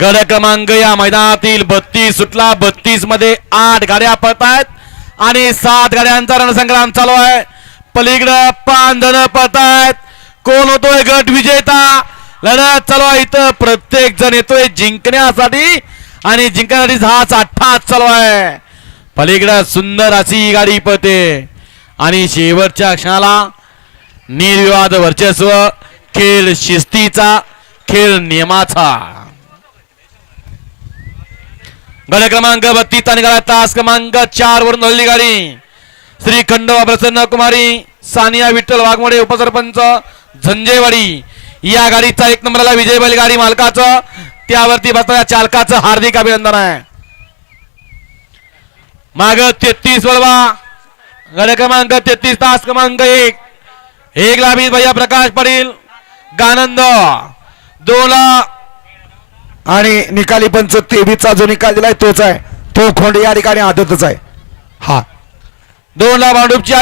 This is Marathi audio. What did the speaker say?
गड क्रमांक या मैदानातील बत्तीस सुटला. बत्तीसमध्ये आठ गाड्या पळतायत आणि सात गाड्यांचा रणसंग्राम चालू आहे. पलीकडं पाच जण पळतायत कोण होतोय गट विजेता? लढत चालू आहे इथं. प्रत्येक जण येतोय जिंकण्यासाठी आणि जिंकण्यासाठी हा साठा चालू आहे. पलीकडं सुंदर अशी गाडी पळते. आणि शेवटच्या क्षणाला निर्विवाद वर्चस्व खेळ शिस्तीचा खेळ नियमाचा. गड क्रमांक बत्तीस आणि गळा तास क्रमांक चार वरून धरली गाडी. श्री खंडोबा प्रसन्न कुमारी सानिया विठ्ठल वाघमोडे उपसरपंच झंजेवाडी या गाडीचा एक नंबरला विजय बैलगाडी मालकाचं त्यावरती बसणाऱ्या चालकाचं हार्दिक अभिनंदन आहे. माग तेहतीस वळवा. गड क्रमांक तेहतीस तास क्रमांक एक. एक लाभी भैया प्रकाश पाटील गानंद. दोला आणि निकाली पंच तेवीसचा जो निकाल दिलाय तोच आहे. तो खोंड या ठिकाणी आदतच आहे. हा. दोन ला भांडूपची